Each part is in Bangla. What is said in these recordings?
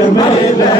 Amen. Amen.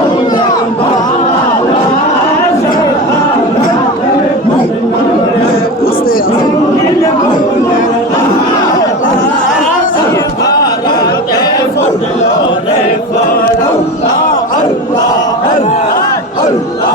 Oh,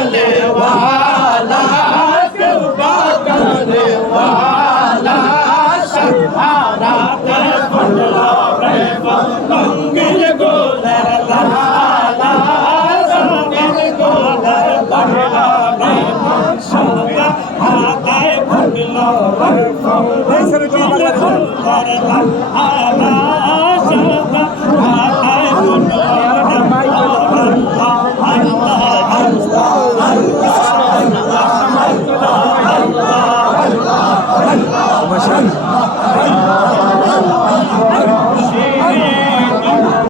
ওয়ালা কেউ বাদলে ওয়ালা সাহারা তে ফুটল রে রঙ্গিন গোলের লালা রঙ্গিন গোলের লালা রে সাহারা হাতে ফুটল রে রঙ্গিন গোলের লালা সাহারা